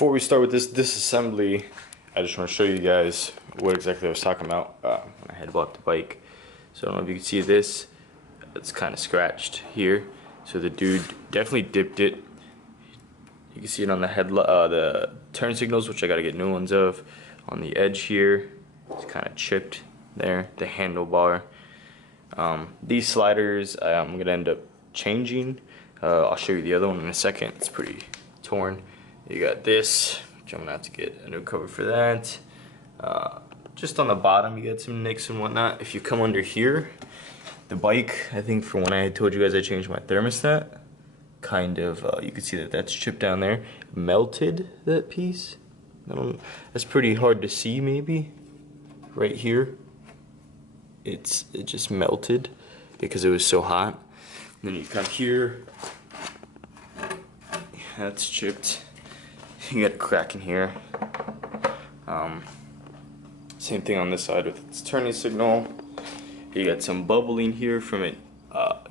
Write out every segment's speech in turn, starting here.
before we start with this disassembly, I just want to show you guys what exactly I was talking about when I had bought the bike. So I don't know if you can see this. It's kind of scratched here. So the dude definitely dipped it. You can see it on the the turn signals, which I got to get new ones of. On the edge here, it's kind of chipped there. The handlebar. These sliders, I'm gonna end up changing. I'll show you the other one in a second. It's pretty torn. You got this, which I'm gonna have to get a new cover for that. Just on the bottom, you got some nicks and whatnot. If you come under here, the bike, I think from when I had told you guys I changed my thermostat, kind of, you can see that that's chipped down there. Melted, that piece. That's pretty hard to see maybe. Right here, it just melted because it was so hot. And then you come here, that's chipped. You got a crack in here. Same thing on this side with its turning signal. You got some bubbling here from it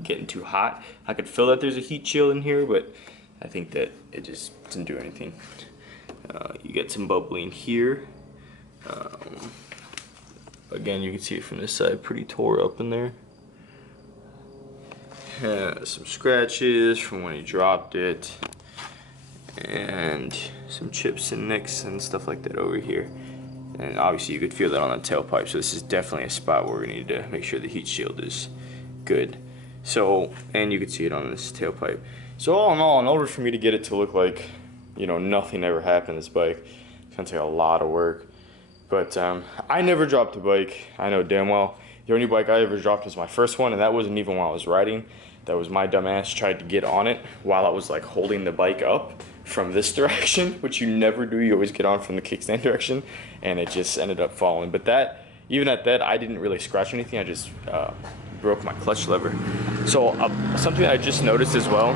getting too hot. I could feel that there's a heat shield in here, but I think that it just didn't do anything. You get some bubbling here. Again, you can see it from this side, pretty tore up in there. Some scratches from when he dropped it. And some chips and nicks and stuff like that over here. And obviously you could feel that on the tailpipe, so this is definitely a spot where we need to make sure the heat shield is good. So, and you can see it on this tailpipe. So all in all, in order for me to get it to look like, you know, nothing ever happened to this bike, it's gonna take a lot of work. But I never dropped a bike. I know damn well the only bike I ever dropped was my first one, and that wasn't even while I was riding. That was my dumbass tried to get on it while I was like holding the bike up from this direction, which you never do. You always get on from the kickstand direction, and it just ended up falling. But that, even at that, I didn't really scratch anything. I just broke my clutch lever. So something I just noticed as well,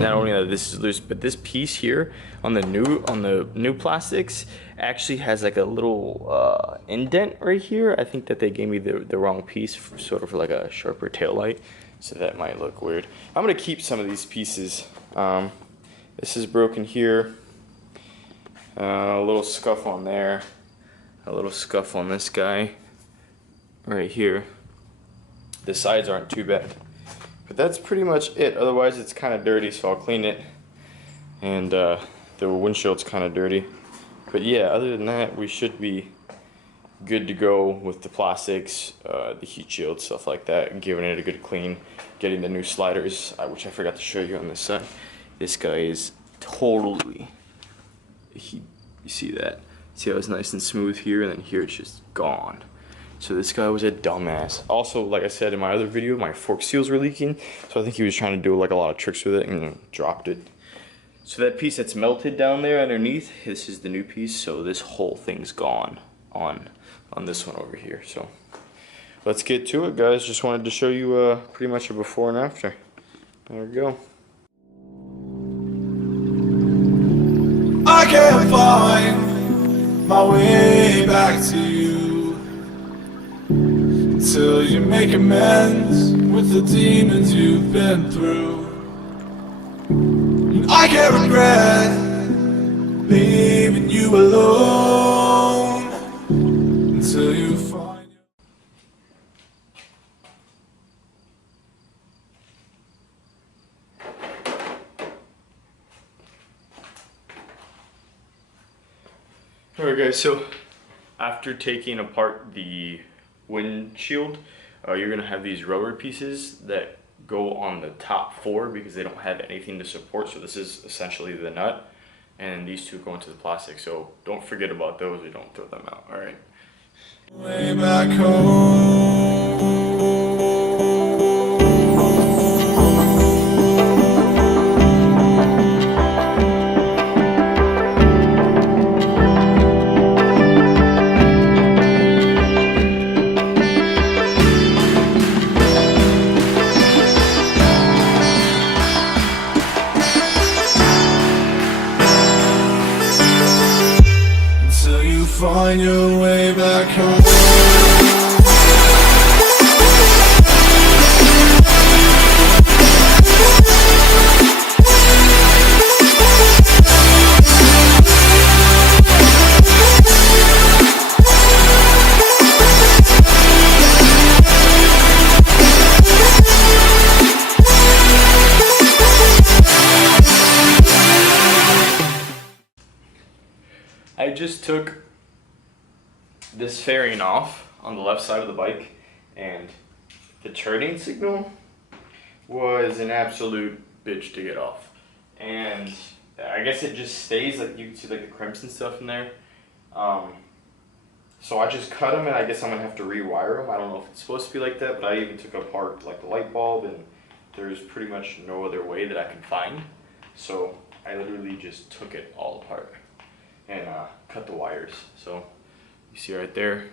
not only that this is loose, but this piece here on the new plastics actually has like a little indent right here. I think that they gave me the wrong piece, sort of like a sharper tail light. So that might look weird. I'm gonna keep some of these pieces. This is broken here. A little scuff on there. A little scuff on this guy right here. The sides aren't too bad. But that's pretty much it. Otherwise it's kind of dirty, so I'll clean it. And the windshield's kind of dirty. But yeah, other than that, we should be good to go with the plastics, the heat shield, stuff like that, giving it a good clean, getting the new sliders, which I forgot to show you on this side. This guy is totally, you see that? See how it's nice and smooth here, and then here it's just gone. So this guy was a dumbass. Also, like I said in my other video, my fork seals were leaking, so I think he was trying to do like a lot of tricks with it and dropped it. So that piece that's melted down there underneath, this is the new piece, so this whole thing's gone on this one over here. So let's get to it, guys. Just wanted to show you pretty much a before and after. There we go. I can't find my way back to you until you make amends with the demons you've been through. And I can't regret leaving you alone until you find. Alright guys, so after taking apart the windshield, you're going to have these rubber pieces that go on the top four because they don't have anything to support. So this is essentially the nut, and these two go into the plastic. So don't forget about those, or don't throw them out. Alright. Way back home. Find your way back home. I just took this fairing off on the left side of the bike, and the turning signal was an absolute bitch to get off. And I guess it just stays, like you can see like the crimps and stuff in there. So I just cut them, and I guess I'm gonna have to rewire them. I don't know if it's supposed to be like that, but I even took apart like the light bulb, and there's pretty much no other way that I can find. So I literally just took it all apart and cut the wires. So you see right there,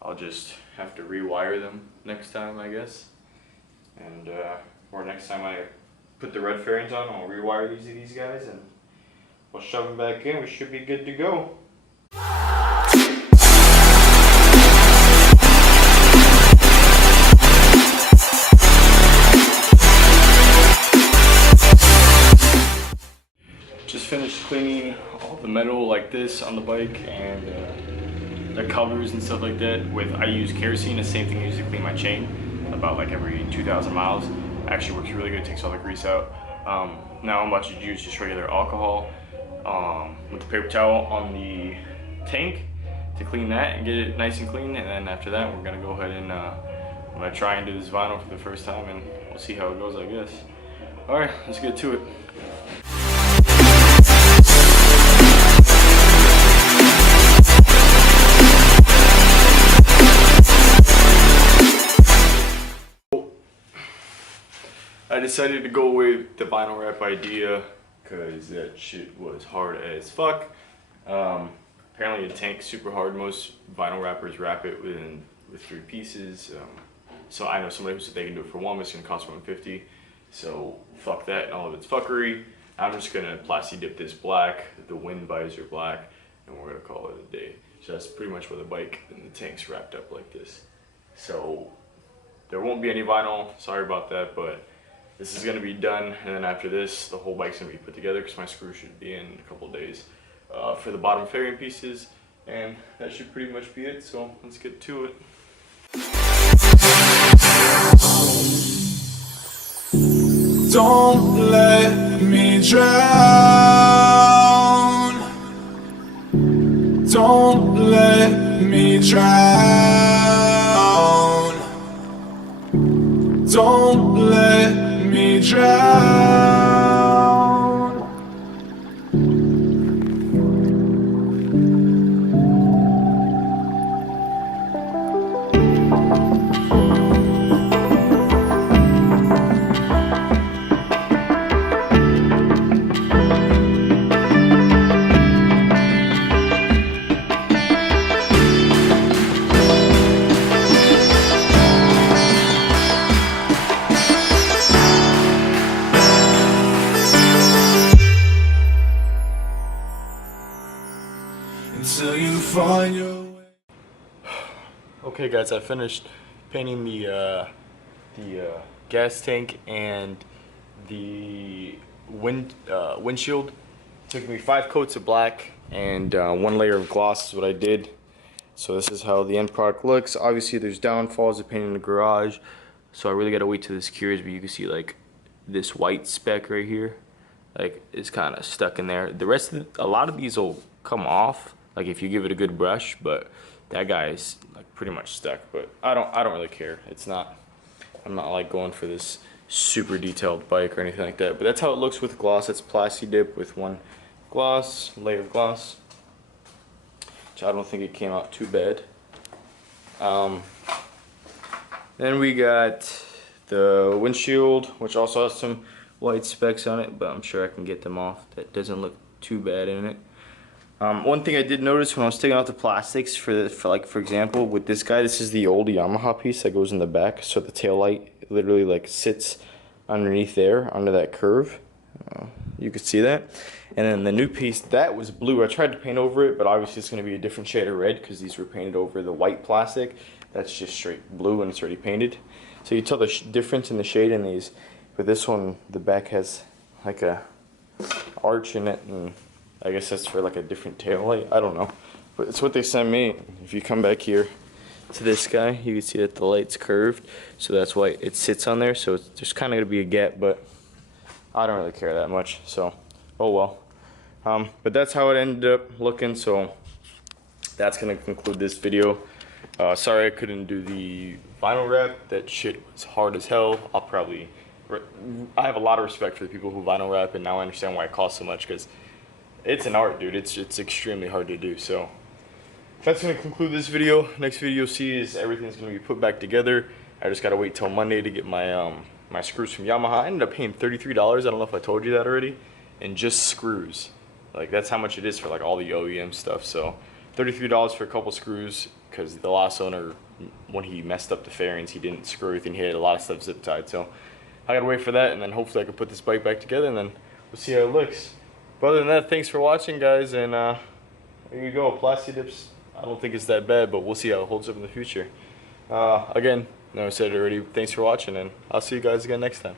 I'll just have to rewire them next time, I guess. And or next time I put the red fairings on, I'll rewire these guys, and we'll shove them back in. We should be good to go. Just finished cleaning all the metal like this on the bike and the covers and stuff like that. I use kerosene, the same thing I use to clean my chain, about like every 2,000 miles. Actually works really good, takes all the grease out. Now I'm about to use just regular alcohol with the paper towel on the tank to clean that and get it nice and clean. And then after that, we're gonna go ahead and I'm gonna try and do this vinyl for the first time, and we'll see how it goes, I guess. All right, let's get to it. I decided to go with the vinyl wrap idea because that shit was hard as fuck. Apparently the tank's super hard. Most vinyl wrappers wrap it with 3 pieces. So I know somebody who said they can do it for 1, but it's gonna cost $150. So fuck that and all of its fuckery. I'm just gonna Plasti dip this black, the wind visor black, and we're gonna call it a day. So that's pretty much where the bike and the tank's wrapped up like this. So there won't be any vinyl, sorry about that, but this is going to be done, and then after this, the whole bike's going to be put together because my screw should be in a couple days for the bottom fairing pieces, and that should pretty much be it, so let's get to it. Don't let me drown. Don't let me drown. Don't let me drown. Until you find your way. Okay guys, I finished painting the gas tank and the windshield. Took me 5 coats of black and 1 layer of gloss is what I did. So this is how the end product looks. Obviously there's downfalls of painting the garage, so I really gotta wait till this cures, but you can see like this white speck right here, like it's kind of stuck in there. The rest of a lot of these will come off, like if you give it a good brush, but that guy is like pretty much stuck. But I don't really care. I'm not like going for this super detailed bike or anything like that. But that's how it looks with gloss. It's Plasti dip with 1 layer of gloss, which I don't think it came out too bad. Then we got the windshield, which also has some white specks on it, but I'm sure I can get them off. That doesn't look too bad in it. One thing I did notice when I was taking out the plastics for example with this guy, this is the old Yamaha piece that goes in the back, so the tail light literally like sits underneath there under that curve. You could see that. And then the new piece, that was blue. I tried to paint over it, but obviously it's going to be a different shade of red because these were painted over the white plastic. That's just straight blue and it's already painted. So you tell the difference in the shade in these. But this one, the back has like a arch in it, and I guess that's for like a different tail light. I don't know, but it's what they sent me. If you come back here to this guy, you can see that the light's curved, so that's why it sits on there. So there's kind of gonna be a gap, but I don't really care that much. So, oh well. But that's how it ended up looking. So that's gonna conclude this video. Sorry I couldn't do the vinyl wrap. That shit was hard as hell. I have a lot of respect for the people who vinyl wrap, and now I understand why it costs so much, because it's an art, dude. It's extremely hard to do. So that's gonna conclude this video. Next video you'll see is everything's gonna be put back together. I just gotta wait till Monday to get my my screws from Yamaha. I ended up paying $33. I don't know if I told you that already, and just screws. Like, that's how much it is for like all the OEM stuff. So $33 for a couple screws, because the last owner, when he messed up the fairings, he didn't screw everything. He had a lot of stuff zip tied. So I gotta wait for that, and then hopefully I can put this bike back together, and then we'll see how it looks. But other than that, thanks for watching, guys, and there you go. Plasti dips, I don't think it's that bad, but we'll see how it holds up in the future. Again, I said it already, thanks for watching, and I'll see you guys again next time.